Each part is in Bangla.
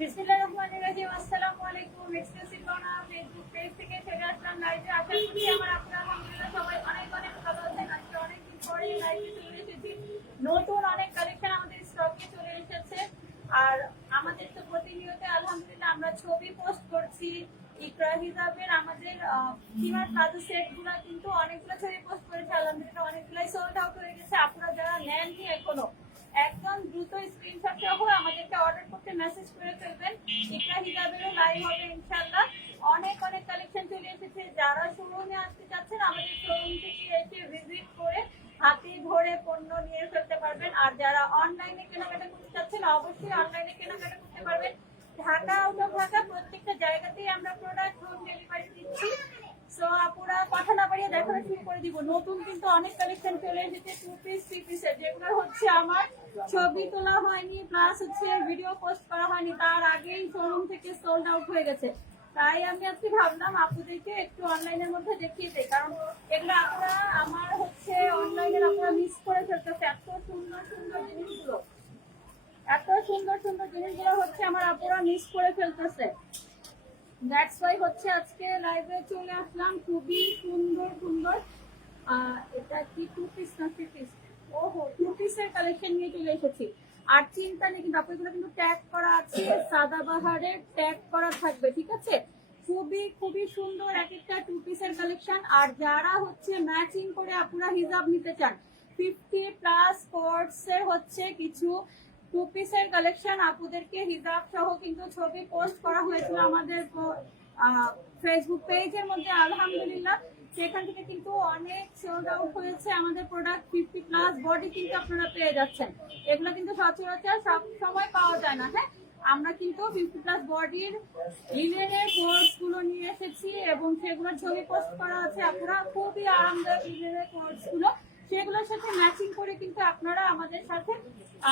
বিসমিল্লাহির রহমানির রহিম। আসসালামু আলাইকুম। এক্সক্লুসিভ বাংলা ফেসবুক পেজ থেকে চলে আসলাম লাইভে। আশা করছি আমার আপনারা আলহামদুলিল্লাহ সবাই অনেক অনেক ভালো আছেন। আজকে অনেকদিন পরে লাইভে চলে এসেছি। নতুন অনেক কালেকশন আমাদের স্টকে চলে এসেছে। আর আমাদের তো প্রতিনিয়ত আলহামদুলিল্লাহ আমরা ছবি পোস্ট করছি। ইকরা হিজাবের আমাদের কিমার প্লাজো সেটগুলো কিন্তু অনেকগুলো ছবি পোস্ট করেছে, আলহামদুলিল্লাহ অনেকগুলাই সোল্ড আউট হয়ে গেছে। আপনারা যারা নেননি এখনো একদম দ্রুত স্ক্রিনশট সহ আমাদেরকে অর্ডার করতে মেসেজ করে ফেলবেন। ইকরা হিজাবেরও লাইভ হবে ইনশাআল্লাহ। অনেক অনেক কালেকশন চলে এসেছে। যারা শোরুমে আসতে চাচ্ছেন আমাদের শোরুম থেকে এসে ভিজিট করে হাতে ধরে পণ্য নিয়ে ফেলতে পারবেন। আর যারা অনলাইনে কেনাকাটা করতে চাচ্ছেন অবশ্যই অনলাইনে কেনাকাটা করতে পারবেন। ঢাকা আউট অফ ঢাকা প্রত্যেকটা জায়গাতেই আমরা প্রোডাক্ট হোম ডেলিভারি দিচ্ছি। সো আপুরা কথা না বাড়িয়ে দেখানো শুরু করে দিব। নতুন কিন্তু অনেক কালেকশন চলে এসেছে, 2 পিস 3 পিসের, যেগুলো হচ্ছে আমার ছবি তোলা হয়নি প্লাস হচ্ছে ভিডিও পোস্ট করা হয়নি, তার আগেই শোরুম থেকে সোল্ড আউট হয়ে গেছে। তাই আমি আজকে ভাবলাম আপুদেরকে একটু অনলাইনের মধ্যে দেখিয়ে দেয়, কারণ এগুলো আপনারা আমার হচ্ছে অনলাইনের আপনারা মিস করে ফেলতেছে। এত সুন্দর সুন্দর জিনিসগুলো, এত সুন্দর সুন্দর জিনিসগুলো হচ্ছে আমার আপুরা মিস করে ফেলতেছে। দ্যাটস ওয়াই হচ্ছে আজকে লাইভে চলে আসলাম। খুবই সুন্দর সুন্দর এটা কি 2 পিস না 3 পিস? ওহো, 2 পিসের কালেকশন নিয়ে চলে এসেছি। আর চিন্তা নেই, কিন্তু আপনাগুলো কিন্তু ট্যাগ করা আছে, সাদাবাহারের ট্যাগ করা থাকবে, ঠিক আছে? খুবই খুবই সুন্দর এক একটা 2 পিসের কালেকশন। আর যারা হচ্ছে ম্যাচিং করে আপুরা হিজাব নিতে চান, 50 প্লাস কোর্সের হচ্ছে কিছু 2 পিসের কালেকশন আপুদেরকে হিজাব সহ কিন্তু ছবি পোস্ট করা হয়েছিল আমাদের ফেসবুক পেজের মধ্যে, আলহামদুলিল্লাহ সেখান থেকে কিন্তু অনেক সোল্ড আউট হয়েছে। আমাদের প্রোডাক্ট 50 প্লাস বডি কিন্তু আপনারা পেয়ে যাচ্ছেন। এগুলো কিন্তু সচরাচর সব সময় পাওয়া যায় না। হ্যাঁ, আমরা কিন্তু 50 প্লাস বডির লিনেনের কোর্স গুলো নিয়ে এসেছি এবং সেগুলোর ছবি পোস্ট করা আছে। আপনারা খুবই আরামদায়ক লিনেনের কোর্স গুলো, সেগুলোর সাথে ম্যাচিং করে কিন্তু আপনারা আমাদের সাথে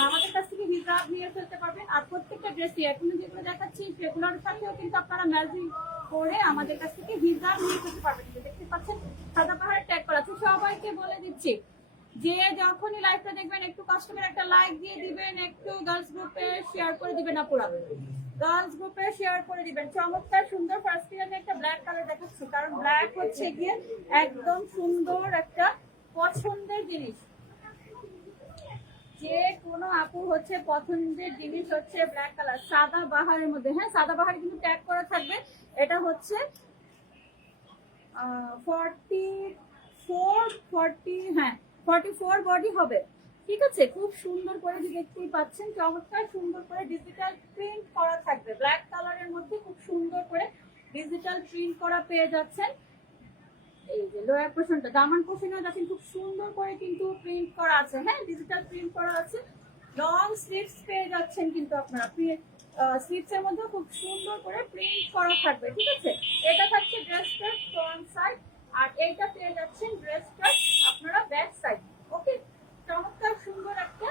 আমাদের কাছ থেকে হিজাব নিয়ে ফেলতে পারবেন। আর প্রত্যেকটা ড্রেসই এখন যেগুলো দেখাচ্ছি সেগুলোর সাথেও কিন্তু আপনারা ম্যাচিং করে আমাদের কাছ থেকে হিজাব নিয়ে ফেলতে পারবেন। দেখতে পাচ্ছেন সাদাবাহার ট্যাগ করা আছে। সবাইকে বলে দিচ্ছি যে যখনই লাইভটা দেখবেন একটু কষ্ট করে একটা লাইক দিয়ে দিবেন, একটু গার্লস গ্রুপে শেয়ার করে দিবেন। আপুরা গার্লস গ্রুপে শেয়ার করে দিবেন। চমৎকার সুন্দর ফার্স্ট আমি একটা ব্ল্যাক কালার দেখাচ্ছি, কারণ ব্ল্যাক হচ্ছে গিয়ে একদম সুন্দর একটা পছন্দের জিনিস। যে কোনো আপু হচ্ছে পছন্দের জিনিস হচ্ছে ব্ল্যাক কালার সাদা বাহারের মধ্যে। হ্যাঁ, সাদা বাহারে কিন্তু ট্যাগ করা থাকবে। এটা হচ্ছে 44 বডি হবে, ঠিক আছে? খুব সুন্দর করে দেখতেই পাচ্ছেন, চমৎকার সুন্দর করে ডিজিটাল প্রিন্ট করা থাকবে। ব্ল্যাক কালারের মধ্যে খুব সুন্দর করে ডিজিটাল প্রিন্ট করা পেয়ে যাচ্ছেন। এই যে লোয়ার পোর্শনটা, দামান পোর্শনে দেখেন খুব সুন্দর করে কিন্তু প্রিন্ট করা আছে। হ্যাঁ, ডিজিটাল প্রিন্ট করা আছে। লং স্লিভস পেয়ে যাচ্ছেন কিন্তু আপনারা, স্লিভস এর মধ্যে খুব সুন্দর করে প্রিন্ট করা থাকবে, ঠিক আছে? এটা থাকছে ড্রেসটার ফ্রন্ট সাইড, আর এইটা পেয়ে যাচ্ছেন ড্রেসটার আপনারা ব্যাক সাইড। ওকে, চমৎকার সুন্দর একটা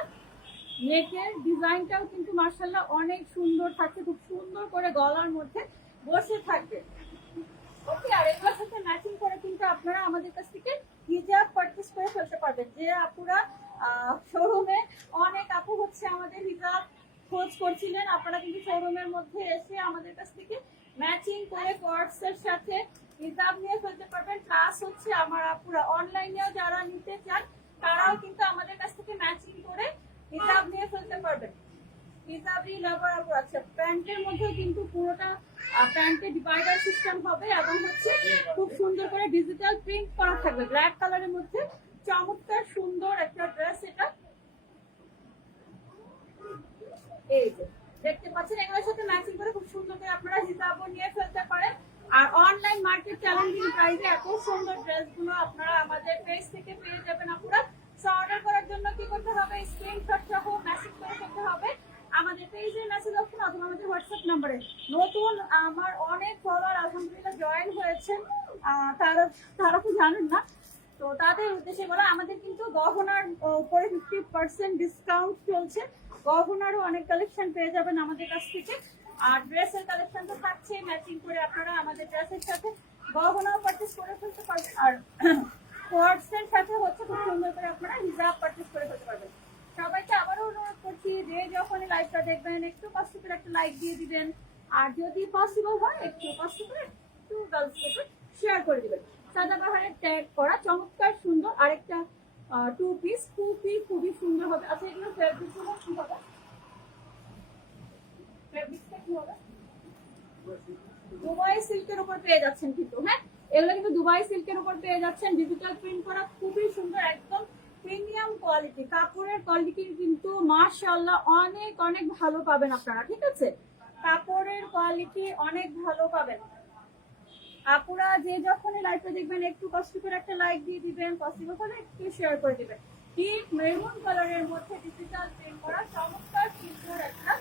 নেকের ডিজাইনটাও কিন্তু মাশাআল্লাহ অনেক সুন্দর থাকছে। খুব সুন্দর করে গলার মধ্যে বসে থাকবে। ওকে, আর এগুলোর সাথে ম্যাচিং করে কিন্তু আপনারা আমাদের কাছ থেকে হিজাব পারচেজ করে ফেলতে পারবেন। যে আপুরা শোরুমে অনেক আপু হচ্ছে আমাদের হিজাব খোঁজ করছিলেন, আপনারা কিন্তু শোরুমের মধ্যে এসে আমাদের কাছ থেকে ম্যাচিং করে কোর্সের সাথে হিজাব নিয়ে ফেলতে পারবেন। প্লাস হচ্ছে আমার আপুরা অনলাইনেও যারা নিতে চান তারাও কিন্তু আমাদের কাছ থেকে ম্যাচিং করে হিজাব নিয়ে ফেলতে পারবেন। হিজাবি লাভার আপু, আচ্ছা প্যান্টের মধ্যে কিন্তু পুরোটা প্যান্টে ডিভাইডার সিস্টেম হবে এবং হচ্ছে খুব সুন্দর করে ডিজিটাল প্রিন্ট করা থাকবে ব্ল্যাক কালারের মধ্যে। চমৎকার সুন্দর একটা ড্রেস এটা। এই যে দেখতে পাচ্ছেন, এগুলোর সাথে ম্যাচিং করে খুব সুন্দর করে আপনারা হিজাবও নিয়ে ফেলতে পারেন। আর অনলাইন মার্কেট চ্যালেঞ্জিং প্রাইসে এত সুন্দর ড্রেসগুলো আপনারা আমাদের পেজ থেকে পেয়ে যাবেন। আপনারা অর্ডার করার জন্য কি করতে হবে? স্ক্রিনশট সহ মেসেজ করে করতে হবে আমাদের পেজে মেসেজ অপশন অথবা আমাদের হোয়াটসঅ্যাপ নাম্বারে। নতুন আমার অনেক ফলোয়ার আলহামদুলিল্লাহ জয়েন হয়েছেন, তারা তো জানেন না, তো তাদের উদ্দেশ্যে বলা আমাদের কিন্তু গহনার উপরে 50% ডিসকাউন্ট চলছে। গহনারও অনেক কালেকশন পেয়ে যাবেন আমাদের কাছ থেকে। আর ড্রেসের কালেকশন তো থাকছে, ম্যাচিং করে আপনারা আমাদের ড্রেসের সাথে গহনাও পারচেজ করে ফেলতে পারবেন। আর কোর্সের সাথে হচ্ছে খুব সুন্দর করে আপনারা হিজাব পারচেজ করে ফেলতে পারবেন। সবাইকে আবারও অনুরোধ করছি যে যখনই লাইভটা দেখবেন একটু কষ্ট করে একটা লাইক দিয়ে দিবেন, আর যদি পসিবল হয় একটু কষ্ট করে একটু গার্লসকে শেয়ার করে দিবেন। সাদাবাহারের ট্যাগ করা চমৎকার সুন্দর আরেকটা টু পিস, খুবই সুন্দর হবে। আচ্ছা এগুলো ফেব্রিক গুলো কি হবে? ফেব্রিকটা কি হবে? দুবাই সিল্কের উপর পেয়ে যাচ্ছেন কিন্তু, হ্যাঁ এগুলো কিন্তু দুবাই সিল্কের উপর পেয়ে যাচ্ছেন, ডিজিটাল প্রিন্ট করা, খুবই সুন্দর, একদম প্রিমিয়াম কোয়ালিটি। কাপড়ের কোয়ালিটি কিন্তু মাশাআল্লাহ অনেক অনেক ভালো পাবেন আপনারা, ঠিক আছে? কাপড়ের কোয়ালিটি অনেক ভালো পাবেন। আপুরা যে যখনই লাইভটা দেখবেন একটু কষ্ট করে একটা লাইক দিয়ে দিবেন, পসিবল হলে একটু শেয়ার করে দিবেন। ডিপ মেরুন কালারের মধ্যে ডিজিটাল প্রিন্ট করা চমৎকার সুন্দর একটা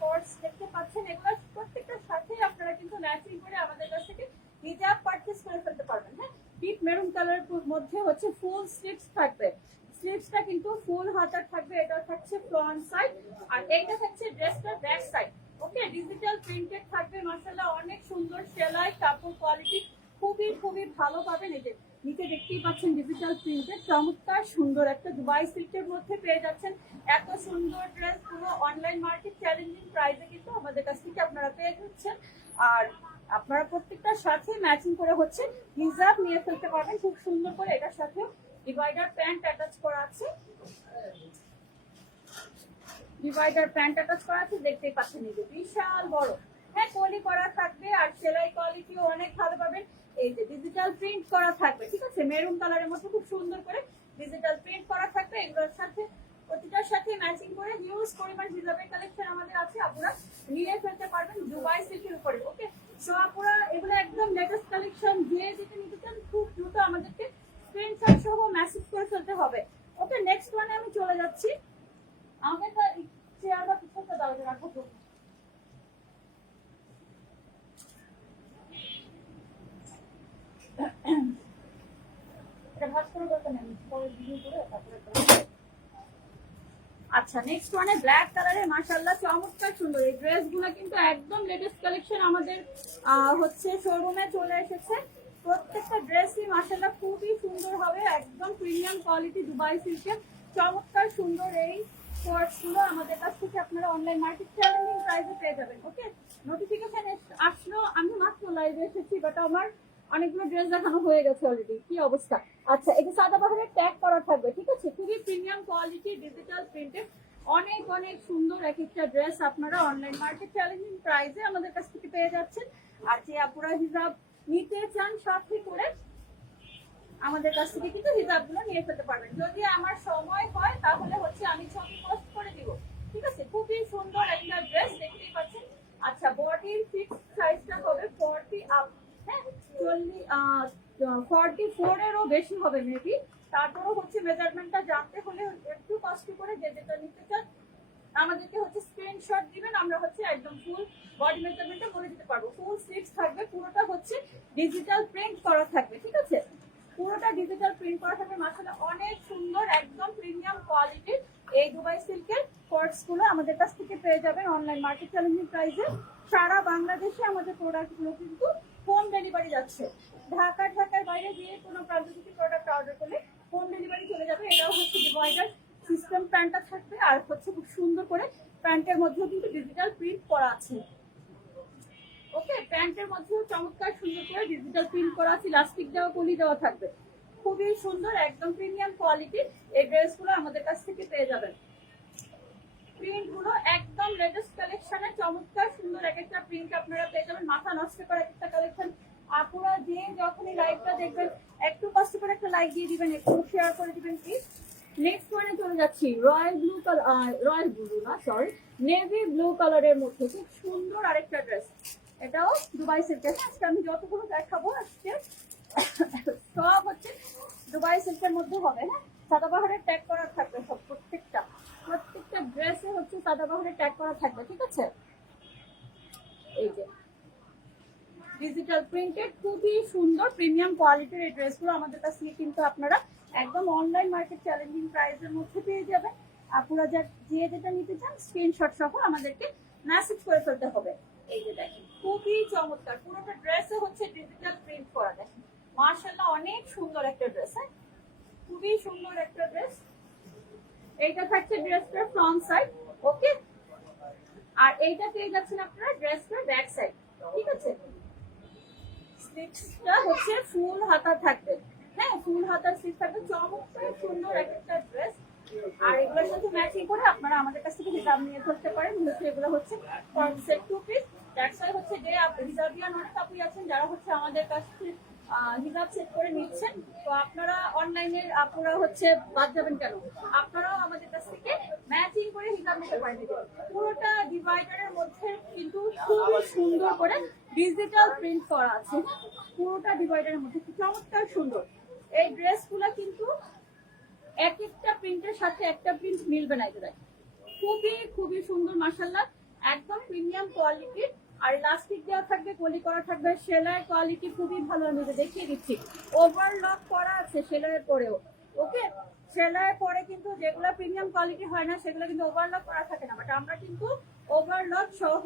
কোর্স দেখতে পাচ্ছেন। এগুলো প্রত্যেকটার সাথে আপনারা কিন্তু ম্যাচিং করে আমাদের কাছ থেকে হিজাব পারচেজ করে ফেলতে পারবেন। হ্যাঁ, ডিপ মেরুন কালারের মধ্যে হচ্ছে ফুল স্লিভস থাকবে, স্লিভসটা কিন্তু ফুল হাতার থাকবে, এটা থাকছে ফ্রন্ট সাইড, আর এইটা থাকছে ড্রেসটার ব্যাক সাইড। ওকে, ডিজিটাল প্রিন্টেড থাকবে, মাশাআল্লাহ অনেক সুন্দর সেলাই, কাপড় কোয়ালিটি খুবই ভালো পাবেন। এই যে নিচে দেখতেই পাচ্ছেন ডিজিটাল প্রিন্টেড চমৎকার সুন্দর একটা দুবাই সিল্কের মধ্যে পেয়ে যাচ্ছেন। এত সুন্দর ড্রেস পুরো অনলাইন মার্কেট চ্যালেঞ্জিং প্রাইসে কিন্তু আমাদের কাছ থেকে আপনারা পেয়ে যাচ্ছেন। আর আপনারা প্রত্যেকটার সাথে ম্যাচিং করে হচ্ছে হিজাব নিয়ে ফেলতে পারবেন খুব সুন্দর করে। এটার সাথে ডিভাইডার প্যান্ট অ্যাটাচ করা আছে, ডিভাইডার প্যান্ট অ্যাটাচ করা আছে, দেখতেই পাচ্ছেন এই যে বিশাল বড়। হ্যাঁ, কলি করা থাকবে আর সেলাই কোয়ালিটিও অনেক ভালো পাবেন। এই যে ডিজিটাল প্রিন্ট করা থাকবে, ঠিক আছে, মেরুন কালারের মধ্যে খুব সুন্দর করে ডিজিটাল প্রিন্ট করা থাকবে। এগুলোর সাথে প্রতিটার সাথে ম্যাচিং করে হিউজ পরিমাণ হিজাবের কালেকশন আমাদের আছে, আপনারা নিয়ে ফেলতে পারবেন দুবাই সিল্কের উপরে। ওকে, সো আপুরা এগুলো একদম লেটেস্ট কালেকশন, যে যেটা নিতে চান খুব দ্রুত আমাদেরকে স্ক্রিনশট সহ মেসেজ করে ফেলতে হবে। ওকে, নেক্সট ওয়ানে আমি চলে যাচ্ছি। আমাদের চেয়ারটা পিছনটা দাও, রাখো। আচ্ছা, নেক্সট ওয়ানে ব্ল্যাক কালারের মাশাআল্লাহ চমৎকার সুন্দর এই ড্রেসগুলো কিন্তু একদম লেটেস্ট কালেকশন আমাদের হচ্ছে শোরুমে চলে এসেছে। প্রত্যেকটা ড্রেসই মাশাআল্লাহ খুবই সুন্দর হবে, একদম প্রিমিয়াম কোয়ালিটি দুবাই সিল্কের চমৎকার সুন্দর এই কোর্সগুলো আমাদের কাছ থেকে আপনারা অনলাইন মার্কেট চ্যালেঞ্জিং প্রাইসে পেয়ে যাবেন। ওকে, নোটিফিকেশন আসলো, আমি মাত্র লাইভে এসেছি, বাট আমার অনেকগুলো ড্রেস দেখানো হয়ে গেছে অলরেডি। কি অবস্থা? আচ্ছা, এটা সাদাবাহারের ট্যাগ করা থাকবে, ঠিক আছে, খুবই প্রিমিয়াম কোয়ালিটি ডিজিটাল প্রিন্টেড, অনেক অনেক সুন্দর এক একটা ড্রেস আপনারা অনলাইন মার্কেট চ্যালেঞ্জিং প্রাইসে আমাদের কাছ থেকে পেয়ে যাচ্ছেন। আর যে আপুরা হিজাব নিতে চান সাথে করে আমাদের কাছ থেকে কিন্তু হিজাবগুলো নিয়ে ফেলতে পারবেন। যদি আমার সময় হয় তাহলে হচ্ছে আমি ছবি পোস্ট করে দিব, ঠিক আছে। খুবই সুন্দর একটা ড্রেস দেখতেই পাচ্ছেন। আচ্ছা, বডির ফিক্স সাইজটা হবে 40 আপ, হ্যাঁ 44 এরও বেশি হবে মেবি। তারপরও হচ্ছে মেজারমেন্টটা জানতে হলে একটু কষ্ট করে যে যেটা নিতে চান আমাদেরকে হচ্ছে স্ক্রিনশট দিবেন, আমরা হচ্ছে একদম ফুল বডি মেজারমেন্টটা বলে দিতে পারবো। ফুল স্লিভস থাকবে, পুরোটা হচ্ছে ডিজিটাল প্রিন্ট করা থাকবে, ঠিক আছে, পুরোটা ডিজিটাল প্রিন্ট করা থাকবে। মাশাআল্লাহ অনেক সুন্দর একদম প্রিমিয়াম কোয়ালিটির এই দুবাই সিল্কের কোর্স গুলো আমাদের কাছ থেকে পেয়ে যাবেন অনলাইন মার্কেট চ্যালেঞ্জিং প্রাইসে। সারা বাংলাদেশে আমাদের প্রোডাক্টগুলো কিন্তু হোম ডেলিভারি যাচ্ছে। ঢাকার বাইরে গিয়ে কোনো প্রান্ত থেকে প্রোডাক্ট অর্ডার করলে হোম ডেলিভারি চলে যাবে। এটাও হচ্ছে ডিভাইডার সিস্টেম প্যান্টটা থাকবে, আর হচ্ছে খুব সুন্দর করে প্যান্টের মধ্যেও কিন্তু ডিজিটাল প্রিন্ট করা আছে। ওকে, প্যান্টের মধ্যেও চমৎকার সুন্দর করে ডিজিটাল প্রিন্ট করা আছে, ইলাস্টিক দেওয়া কলি দেওয়া থাকবে, খুবই সুন্দর একদম প্রিমিয়াম কোয়ালিটির এই ড্রেসগুলো আমাদের কাছ থেকে পেয়ে যাবেন। প্রিন্টগুলো একদম লেটেস্ট কালেকশনের চমৎকার সুন্দর এক একটা প্রিন্ট আপনারা পেয়ে যাবেন, মাথা নষ্ট করা একটা কালেকশন। আপুরা যে যখনই লাইভটা দেখবেন একটু কষ্ট করে একটা লাইক দিয়ে দিবেন, একটু শেয়ার করে দিবেন প্লিজ। নেক্সট ওয়ানে চলে যাচ্ছি, royal blue colour, royal blue না সরি, নেভি ব্লু কালারের মধ্যে খুব সুন্দর আরেকটা ড্রেস। এটাও দুবাই সিল্কের। আজকে আমি যতগুলো দেখাবো আজকে সব হচ্ছে দুবাই সিল্কের মধ্যে হবে। হ্যাঁ, সাদাবাহারের ট্যাগ করা থাকবে সব, প্রত্যেকটা ড্রেসে হচ্ছে সাদাবাহারের ট্যাগ করা থাকবে, ঠিক আছে। এই যে ডিজিটাল প্রিন্টেড খুবই সুন্দর প্রিমিয়াম কোয়ালিটির এই ড্রেসগুলো আমাদের কাছ থেকে কিন্তু আপনারা একদম অনলাইন মার্কেট চ্যালেঞ্জিং প্রাইসের মধ্যে পেয়ে যাবেন। আপনারা যে যেটা নিতে চান স্ক্রিনশট সহ আমাদেরকে মেসেজ করে ফেলতে হবে। এই যে দেখেন খুবই চমৎকার, পুরোটা ড্রেসে হচ্ছে ডিজিটাল প্রিন্ট করা, দেখেন মাশাআল্লাহ অনেক সুন্দর একটা ড্রেস। হ্যাঁ, খুবই সুন্দর একটা ড্রেস। এইটা থাকছে ড্রেসটার ফ্রন্ট সাইড। ওকে, আর এইটা পেয়ে যাচ্ছেন আপনারা ড্রেসটার ব্যাক সাইড, ঠিক আছে। স্লিভসটা হচ্ছে ফুল হাতা থাকবে, হ্যাঁ ফুল হাতার স্লিভ থাকবে, চমৎকার সুন্দর একটা ড্রেস। আর এগুলোর সাথে ম্যাচিং করে আপনারা আমাদের কাছ থেকে হিসাব নিয়ে ধরতে পারেন। এগুলো হচ্ছে set two piece. That's why হচ্ছে যে হিসাবিয়ান অনেক আপুই আছেন যারা হচ্ছে আমাদের কাছ থেকে হিসাব সেট করে নিচ্ছেন। তো আপনারা অনলাইনের আপনারা হচ্ছে বাদ যাবেন কেন, আপনারাও আমাদের কাছ থেকে ম্যাচিং করে হিসাব নিতে পারেন। পুরোটা ডিভাইডারের মধ্যে কিন্তু খুবই সুন্দর করে ডিজিটাল প্রিন্ট করা আছে, পুরোটা ডিভাইডারের মধ্যে চমৎকার সুন্দর। এই ড্রেসগুলো কিন্তু এক একটা প্রিন্টের সাথে একটা প্রিন্ট মিলবে না, এটা খুবই খুবই সুন্দর মাশাআল্লাহ, একদম প্রিমিয়াম কোয়ালিটির। আর ইলাস্টিক দেওয়া থাকবে, কলি করা থাকবে, সেলাই কোয়ালিটি খুবই ভালো, আমি দেখিয়ে দিচ্ছি। ওভারলক করা আছে সেলাইয়ের পরেও, ওকে। সেলাইয়ের পরে কিন্তু যেগুলো প্রিমিয়াম কোয়ালিটি হয় না সেগুলো কিন্তু ওভারলক করা থাকে না, বাট আমরা কিন্তু ওভারলক সহ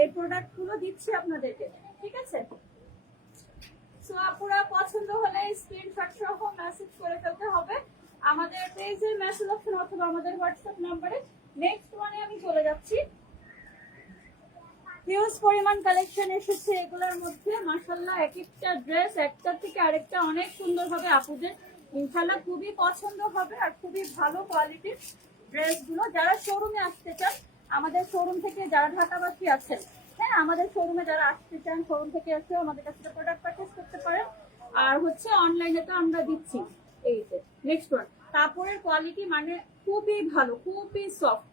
এই প্রোডাক্টগুলো দিচ্ছি আপনাদেরকে, ঠিক আছে। সো আপনারা পছন্দ হলে স্ক্রিনশট সহ মেসেজ করে ফেলতে হবে আমাদের পেজে মেসেজ অপশন অথবা আমাদের হোয়াটসঅ্যাপ নম্বরে। নেক্সট ওয়ানে আমি চলে যাচ্ছি। হিউজ পরিমাণ কালেকশন এসেছে এগুলোর মধ্যে মাশাআল্লাহ, এক একটা ড্রেস একটা থেকে আরেকটা অনেক সুন্দর হবে আপুদের, ইনশাআল্লাহ খুবই পছন্দ হবে আর খুবই ভালো কোয়ালিটির ড্রেসগুলো। যারা শোরুমে আসতে চান, আমাদের শোরুম থেকে যারা ঢাকাবাসী আছেন, হ্যাঁ আমাদের শোরুমে যারা আসতে চান শোরুম থেকে এসেও আমাদের কাছ থেকে প্রোডাক্ট পারচেজ করতে পারেন। আর হচ্ছে অনলাইনে তো আমরা দিচ্ছি। এই যে নেক্সট ওয়ান, কাপড়ের কোয়ালিটি মানে খুবই ভালো, খুবই সফট,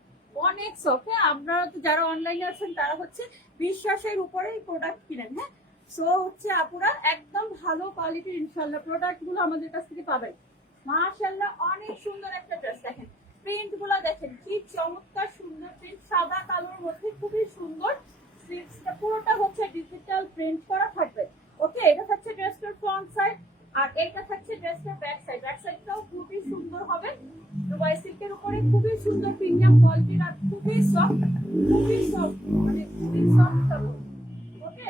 অনেক সফট। হ্যাঁ আপনারা তো যারা অনলাইনে আছেন তারা হচ্ছে বিশ্বাসের উপরেই প্রোডাক্ট কিনেন, হ্যাঁ। সো হচ্ছে আপুরা একদম ভালো কোয়ালিটির ইনশাআল্লাহ প্রোডাক্ট গুলো আমাদের কাছ থেকে পাবেন। মাশাআল্লাহ অনেক সুন্দর একটা ড্রেস, দেখেন প্রিন্ট গুলো দেখেন কি চমৎকার সুন্দর প্রিন্ট, সাদা কালোর মধ্যে খুবই সুন্দর। স্লিভসটা পুরোটা হচ্ছে ডিজিটাল প্রিন্ট করা থাকবে, ওকে। এটা থাকছে ড্রেসটার ফ্রন্ট সাইড আর এটা থাকছে ড্রেসটার ব্যাক সাইড। ব্যাক সাইডটাও খুবই সুন্দর হবে, দুবাই সিল্কের উপরে খুবই সুন্দর প্রিমিয়াম কোয়ালিটির আর খুবই সফট, মানে খুবই সফট হবে, ওকে।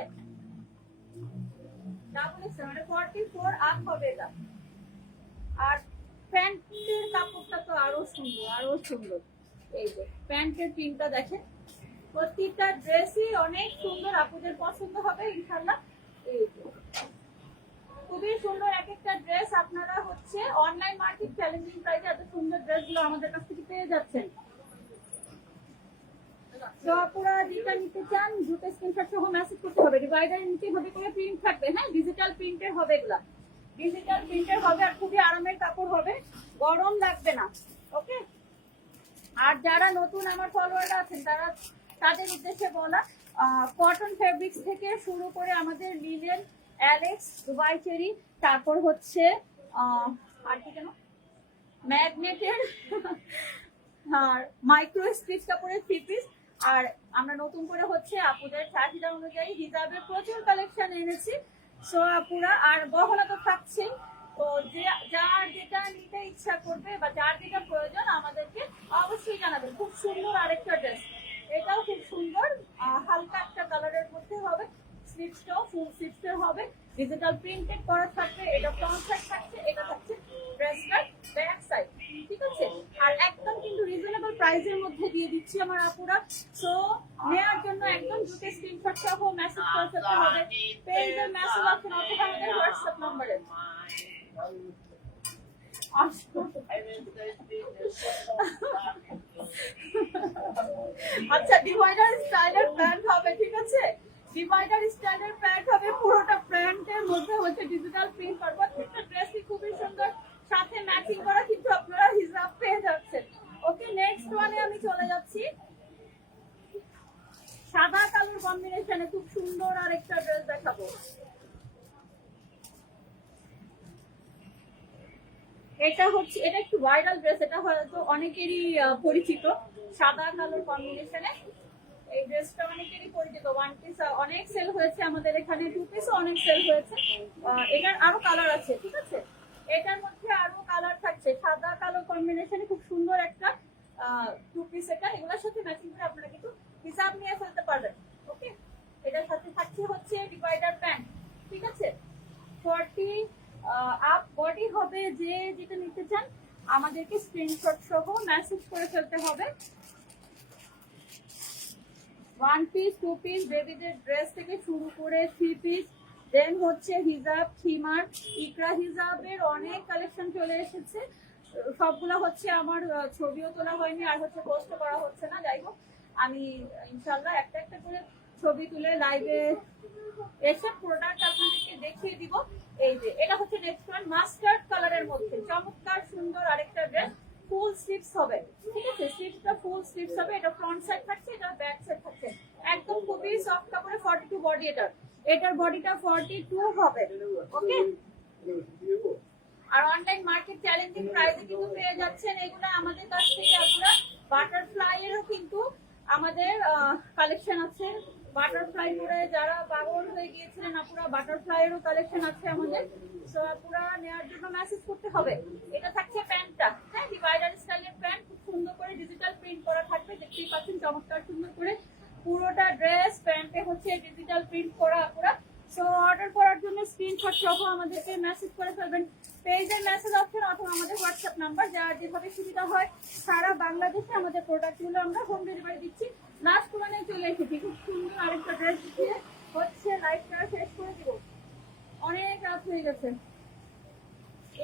ডাবল এক্স মানে 44 আপ হবে এটা। আর প্যান্টের কাপড়টা তো আরো সুন্দর, আরো সুন্দর। এই যে প্যান্টের প্রিন্টটা দেখেন, প্রত্যেকটা ড্রেসই অনেক সুন্দর, আপুদের পছন্দ হবে ইনশাআল্লাহ। এই যে খুবই সুন্দর এক একটা ড্রেস আপনারা হচ্ছে অনলাইন মার্কেট চ্যালেঞ্জিং প্রাইসে এত সুন্দর ড্রেসগুলো আমাদের কাছ থেকে পেয়ে যাচ্ছেন। তো আপনারা যেটা নিতে চান দ্রুত স্ক্রিনশট সহ মেসেজ করতে হবে। ডিভাইডারের নিচে হবে করে প্রিন্ট থাকবে, হ্যাঁ ডিজিটাল প্রিন্টের হবে, এগুলা ডিজিটাল প্রিন্টের হবে আর খুবই আরামের কাপড় হবে, গরম লাগবে না, ওকে। আর যারা নতুন আমার ফলোয়াররা আছেন তারা তাদের উদ্দেশ্যে বলা, কটন ফেব্রিক্স থেকে শুরু করে আমাদের লিলেন, অ্যালেক্স, দুবাই চেরি, তারপর হচ্ছে আর কি কেন ম্যাগনেটের আর মাইক্রো স্টিচ কাপড়ের থ্রি পিস। আর আমরা নতুন করে হচ্ছে আপুদের চাহিদা অনুযায়ী হিজাবের প্রচুর কালেকশন এনেছি। সো আপুরা আর গহনা তো থাকছেই, তো যার যেটা নিতে ইচ্ছা করবে বা যার যেটা প্রয়োজন আমাদেরকে অবশ্যই জানাবেন। খুব সুন্দর আরেকটা ড্রেস, এটাও খুব সুন্দর, হালকা একটা কালারের মধ্যে হবে, স্লিভসটাও ফুল স্লিভসের হবে, ডিজিটাল প্রিন্টেড করা থাকবে। এটা ফ্রন্ট সাইড থাকছে, এটা থাকছে ড্রেসটার ব্যাক সাইড, ঠিক আছে। আর একদম কিন্তু রিজনেবল প্রাইসের মধ্যে দিয়ে দিচ্ছি আমার আপুরা। সো নেওয়ার জন্য একদম দ্রুত স্ক্রিনশট সহ মেসেজ করে ফেলতে হবে পেজের মেসেজ অপশন অথবা আমাদের হোয়াটসঅ্যাপ নম্বরে। আচ্ছা ডিভাইডার স্টাইলের প্যান্ট হবে, ঠিক আছে। ডিভাইডার স্টাইলের প্যান্ট হবে, পুরোটা প্যান্টের মধ্যে হচ্ছে ডিজিটাল প্রিন্ট করব। প্রত্যেকটা ড্রেসই খুবই সুন্দর, সাথে ম্যাচিং করা কিন্তু আপনারা হিজাব পেয়ে যাচ্ছেন, ওকে। নেক্সট ওয়ানে আমি চলে যাচ্ছি। সাদা কালোর কম্বিনেশনে খুব সুন্দর আরেকটা ড্রেস দেখাবো। এটা হচ্ছে, এটা একটু ভাইরাল ড্রেস, এটা হয়তো অনেকেরই পরিচিত, সাদা কালোর কম্বিনেশনে এই ড্রেসটা অনেকেরই পরিচিত। ওয়ান পিস অনেক সেল হয়েছে আমাদের এখানে, টু পিসও অনেক সেল হয়েছে। এটার আরো কালার আছে, ঠিক আছে। এটার মধ্যে আরো কালার থাকছে, সাদা কালো কম্বিনেশনে খুব সুন্দর একটা টু পিস। এটা এগুলোর সাথে ম্যাচিং করে আপনারা কিন্তু হিসাব নিয়ে ফেলতে পারবেন, ওকে। এটার সাথে থাকছে হচ্ছে ডিভাইডার প্যান্ট, ঠিক আছে। 40 আপ বডি হবে, যে যেটা নিতে চান আমাদেরকে স্ক্রিনশট সহ মেসেজ করে ফেলতে হবে। ওয়ান পিস, টু পিস, বেবিদের ড্রেস থেকে শুরু করে থ্রি পিস, দেন হচ্ছে হিজাব, থিমার, ইকরা হিজাবের অনেক কালেকশন চলে এসেছে। সবগুলো হচ্ছে আমার ছবিও তোলা হয়নি আর হচ্ছে পোস্ট করা হচ্ছে না। যাই হোক, আমি ইনশাল্লাহ একটা একটা করে ছবি তুলে লাইভে এসে প্রোডাক্ট আপনাদেরকে দেখিয়ে দিব। এই যে এটা হচ্ছে নেক্সট ওয়ান, মাস্টার্ড কালারের মধ্যে চমৎকার সুন্দর আরেকটা ড্রেস। ফুল স্লিভস হবে, ঠিক আছে, স্লিভসটা ফুল স্লিভস হবে। এটা ফ্রন্ট সাইড থাকছে, এটা ব্যাক সাইড থাকছে। একদম খুবই সফট কাপড়ে, 42 বডি এটার বডিটা 42 হবে। ওকে, আর অনলাইন মার্কেট চ্যালেঞ্জিং প্রাইসে কিন্তু পেয়ে যাচ্ছেন এগুলো আমাদের কাছ থেকে। আপনারা বাটারফ্লাই এরও কিন্তু আমাদের কালেকশন আছে। বাটারফ্লাই করে যারা পাগল হয়ে গিয়েছিলেন আপুরা, বাটারফ্লাই এরও কালেকশন আছে আমাদের। তো আপুরা নেওয়ার জন্য মেসেজ করতে হবে। এটা থাকছে প্যান্টটা, হ্যাঁ, ডিভাইডার স্টাইলের প্যান্ট, খুব সুন্দর করে ডিজিটাল প্রিন্ট করা থাকবে। দেখতেই পাচ্ছেন চমৎকার সুন্দর করে পুরোটা ড্রেস প্যান্টে হচ্ছে ডিজিটাল প্রিন্ট করা আপুরা। সো অর্ডার করার জন্য স্ক্রিনশট সহ আমাদেরকে মেসেজ করে ফেলবেন। পেজের মেসেজ অপশন অথবা আমাদের হোয়াটসঅ্যাপ নাম্বার, যার যেভাবে সুবিধা হয়। সারা বাংলাদেশে আমাদের প্রোডাক্টগুলো আমরা হোম ডেলিভারি দিচ্ছি। লাস্ট পুরানে চলে এসেছি, খুব সুন্দর আরেকটা ড্রেস দিয়ে হচ্ছে লাইফটা শেষ করে দিব। অনেক রাত হয়ে গেছে।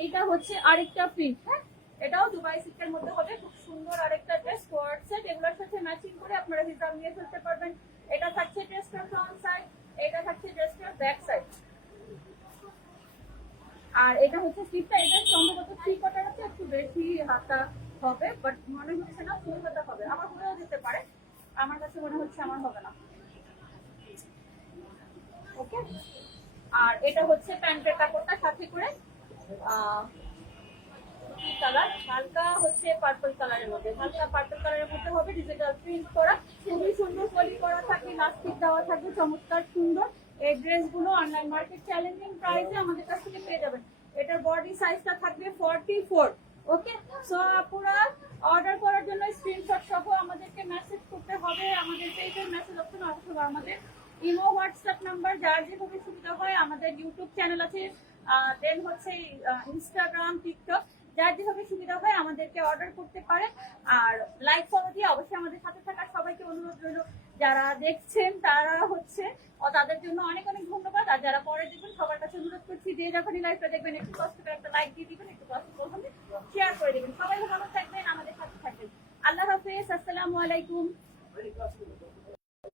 এইটা হচ্ছে আরেকটা প্রিন্ট, হ্যাঁ, এটাও দুবাই সিল্কের মধ্যে হবে। খুব সুন্দর আরেকটা ড্রেস, কোয়ার্ড সেট, এগুলোর সাথে ম্যাচিং করে আপনারা হিসাব নিয়ে ফেলতে পারবেন। এটা থাকছে ড্রেসটার ফ্রন্ট সাইড, এটা থাকছে ড্রেসটার ব্যাক সাইড। আর এটা হচ্ছে স্লিপটা, এটা সম্ভবত 3 কোয়ার্টার আছে, একটু বেশি হাতা হবে, বাট মনে হচ্ছে না ফুল হাতা হবে। আমার হয়েও যেতে পারে, আমার কাছে মনে হচ্ছে আমার হবে না। ওকে, আর এটা হচ্ছে প্যান্টের কাপড়টা সাথে করে কালার, হালকা হচ্ছে পার্পল কালারের মধ্যে, হালকা পার্পল কালারের মধ্যে হবে, ডিজিটাল প্রিন্ট করা, খুবই সুন্দর পলি করা থাকে, ইলাস্টিক দেওয়া থাকবে, চমৎকার সুন্দর। এই ড্রেসগুলো অনলাইন মার্কেট চ্যালেঞ্জিং প্রাইসে আমাদের কাছ থেকে পেয়ে যাবেন। এটার বডি সাইজটা থাকবে 44। ওকে, সো আপুরা অর্ডার করার জন্য স্ক্রিনশট সহ আমাদেরকে মেসেজ করতে হবে আমাদের পেজের মেসেজ অপশন অথবা আমাদের ইমো হোয়াটসঅ্যাপ নাম্বার, যার যেভাবে সুবিধা হয়। আমাদের ইউটিউব চ্যানেল আছে, দেন হচ্ছে ইনস্টাগ্রাম, টিকটক, যার যেভাবে সুবিধা হয় আমাদেরকে অর্ডার করতে পারে। আর লাইক ফলো দিয়ে অবশ্যই আমাদের সাথে থাকার সবাইকে অনুরোধ রইল। যারা দেখছেন তারা হচ্ছে তাদের জন্য অনেক অনেক ধন্যবাদ। আর যারা পরে দেখবেন সবার কাছে অনুরোধ করছি, যে যখনই লাইভটা দেখবেন একটু কষ্ট করে একটা লাইক দিয়ে দিবেন, একটু কষ্ট করে শেয়ার করে দিবেন। সবাই ভালো থাকবেন, আমাদের সাথে থাকবেন। আল্লাহ হাফেজ, আসসালামু আলাইকুম।